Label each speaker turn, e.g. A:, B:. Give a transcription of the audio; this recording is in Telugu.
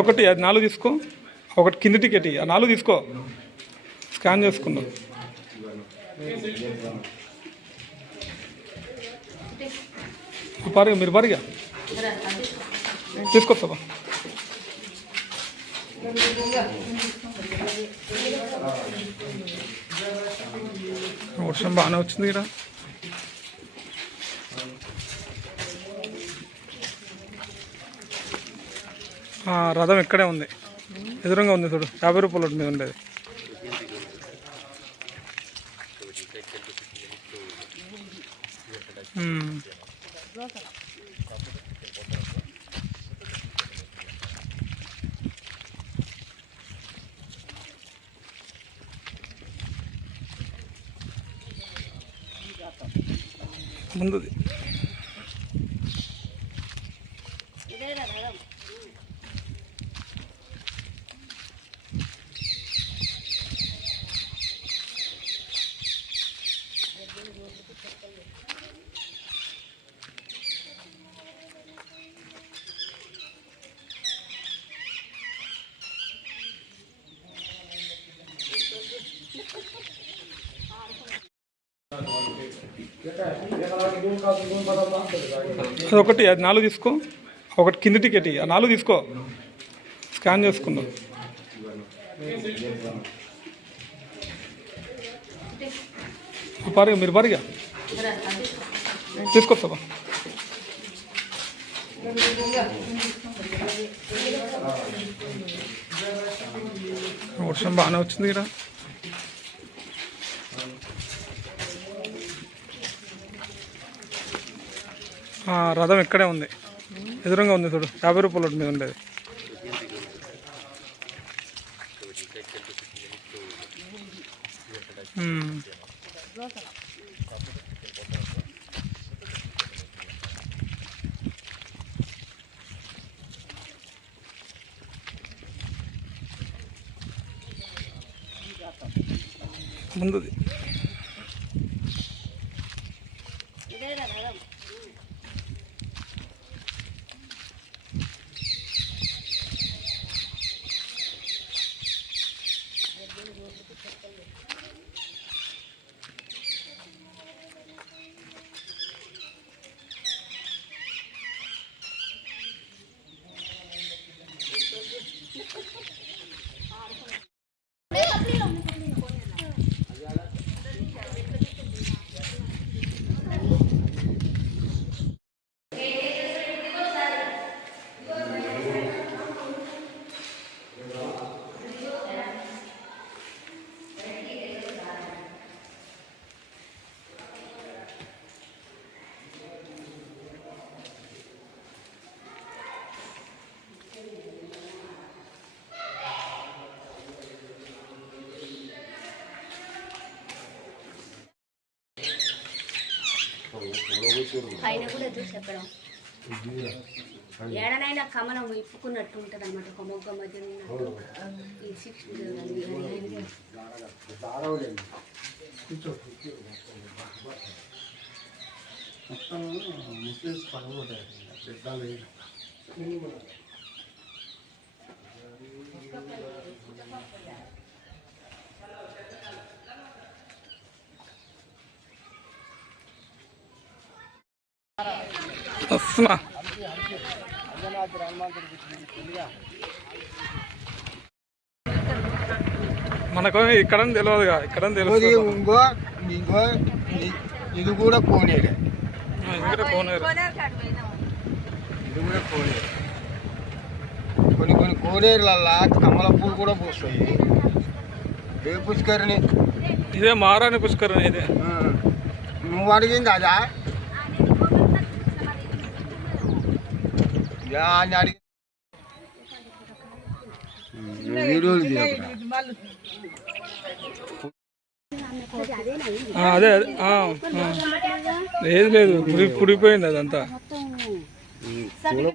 A: ఒకటి అది నాలుగు తీసుకో. ఒకటి కింది టికెట్ ఇయ్యి. ఆ నాలుగు తీసుకో. స్కాన్ చేసుకుందాం. పారుగా మీరు పారుగా. తీసుకొస్తావా? వర్షం బాగానే వచ్చింది ఇక్కడ రథం ఇక్కడే ఉంది. ఎదురుగా ఉంది చూడు యాభై రూపాయలు ఒకటి మీద ఉండేది మ్మ్. ముందుది అది ఒకటి అది నాలుగు తీసుకో. ఒకటి కింది టికెట్ ఆ నాలుగు తీసుకో. స్కాన్ చేసుకుందాం. పారుగా మీరు పారుగా. తీసుకొస్తావా? వర్షం బాగానే వచ్చింది ఇక్కడ. రథం ఇక్కడే ఉంది. ఎదురుగా ఉంది చూడు. యాభై రూపాయలు ఒకటి మీద ఉండేది. ముందుది.
B: పైన కూడా చూసి చెప్పడం. ఏడనైనా కమలం ఇప్పుకున్నట్టు ఉంటుంది అనమాట ఒక మొగ్గ మధ్య ఉన్నట్టు ఈ సిక్స్
A: వస్తున్నా మనకు ఇక్కడ తెలియదుగా ఇక్కడ
C: ఇది
A: తెలుసు
C: ఇంకో ఇంకో ఇ- ఇది కూడా కోనేరే
A: ఇక్కడ కోనేరు
C: ఇది కూడా కోనేరు కొన్ని కొన్ని కోనేరులల్లా కమల పువ్వు కూడా పూస్తాయి ఏ పుష్కరిణి
A: ఇదే మహారాణి పుష్కరం ఇదే
C: ఆ, నువ్వు అడిగింది అదా వీడియోలు
A: అదే. లేదు లేదు పుడి పుడిపోయింది అదంతా.
B: మొత్తం